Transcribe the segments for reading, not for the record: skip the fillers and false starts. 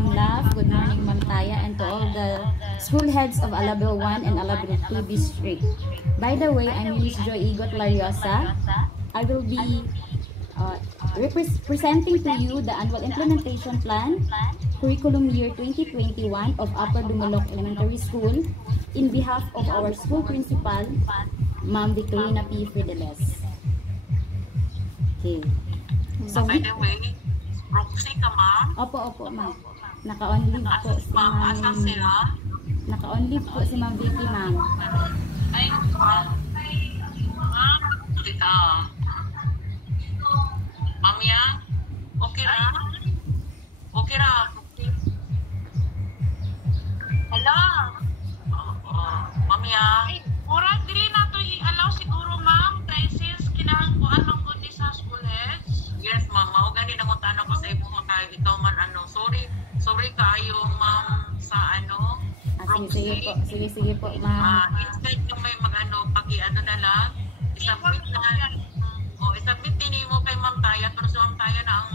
Ma'am Love. Good morning, Ma'am Taya, and to all the school heads of Alabel 1 and Alabel 2 district. By the way, I'm Miss Joy Igot Lariosa. I will be presenting to you the annual implementation plan, curriculum year 2021 of Upper Dumulok Elementary School in behalf of our school principal, Ma'am Victorina P. Fideles. Okay. So, by the way, proxy ka, ma'am? Opo, ma'am. Naka-on leave po si Ma'am. Asa sila? Naka-on leave po si Ma'am Vicky, ma'am. Ay, ma'am, kita. Ma'am yan? Okay ra? Okay ra? Hello? Ma'am yan? Murag, dili na ito i-allow siguro, ma'am. Kaya since kinahan ko anong kundi sa school heads. Yes, ma'am. Maugani na kung tanong ko sa imo kaya ikaw man ano. Sorry kayo, ma'am, sa ano. Sige po, ma'am. Instead yung may mag-ano, pag-i-ano na lang, isubmit na. Isubmit din mo kay Ma'am Taya. Pero si Ma'am Taya na ang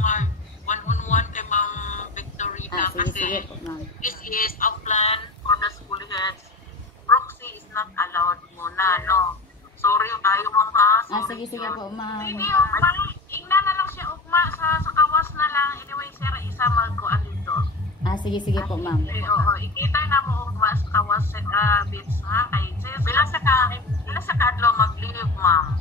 one-on-one kay Ma'am Victorina. Kasi this is a plan for the school heads. Proxy is not allowed muna, no? Sorry tayo, ma'am, ha? Sige po, ma'am. Hindi, ingna na lang siya ugma sa kawas na lang. Anyway, sir, isa magkuan dito. Sige po, ma'am. Oo, ikita na mo ugma sa kawas bits, ha? Kay sis. Bila sa kadlo mag-leave, ma'am.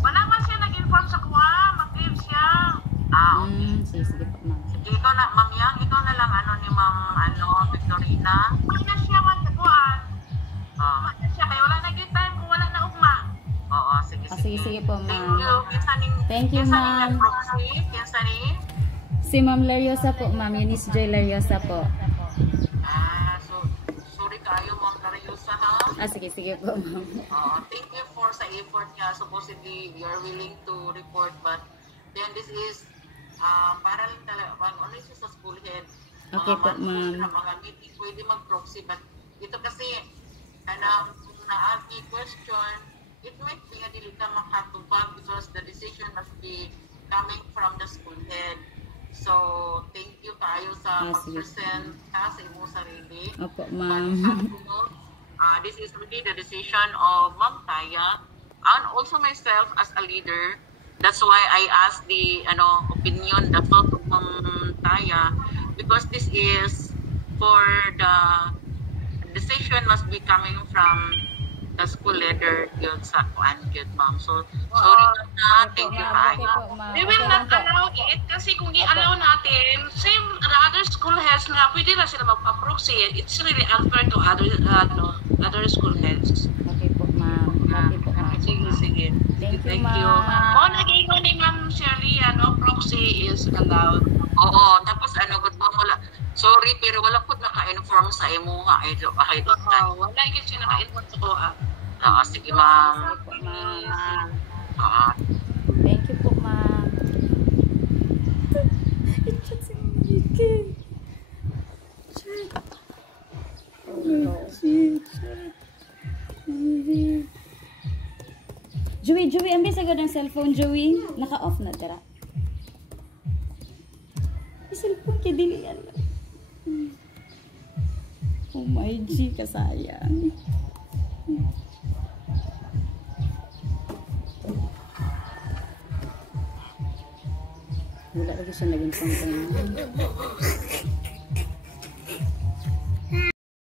Wala man siya nag-inform sa kuha, mag-leave siya. Okay. Sige po, ma'am. Dito na, ma'am Yang, ito na lang ano ni Ma'am Victorina. Wala siya magkuhan. Wala siya, kaya wala nag-time kung wala na ugma. Oo, sige. Sige po, ma'am. Thank you, ma'am. Si Ma'am Lariosa po, ma'am. Eunice Joy Lariosa po. So, sorry kayo, Ma'am Lariosa, ha? Sige po, ma'am. Thank you for sa effort niya. Supposedly, you are willing to report, but then this is para lang talaga, ano siya sa school head. Okay po, ma'am. Mga meeting, pwede mag-proxy, but ito kasi, kung na-add ni question, it might be nga dili ka makatubag because the decision must be coming from the school head. So, thank you tayo sa mag-present sa imong sarili. Opo, ma'am. This is really the decision of Ma'am Taya and also myself as a leader. That's why I asked the opinion, the thought of Ma'am Taya, because this is for the decision must be coming from the school leader yun sa kuan yun, ma'am. So, sorry na, thank you tayo. We will not allow it kasi kung i-allow natin, same other school heads na pwede na sila magpa-proxy. It's really unfair to other school heads. Okay po, ma'am. Sige. Thank you, ma'am. Nag-iwan ni Ma'am Shirley, proxy is allowed. Oo, tapos good ba mo lang. Sorry, pero wala po naka-inform sa imo nga. Wala yung siya naka-inform sa ko. Sige, ma'am. Thank you po, ma'am. I-chat si Mike. Chat. Joey, ambil sa ng cellphone, Joey. Naka-off na, tira. Yung cellphone kaya dili yan. Oh my G, kasayang. Wala lagi siya naging pangkang.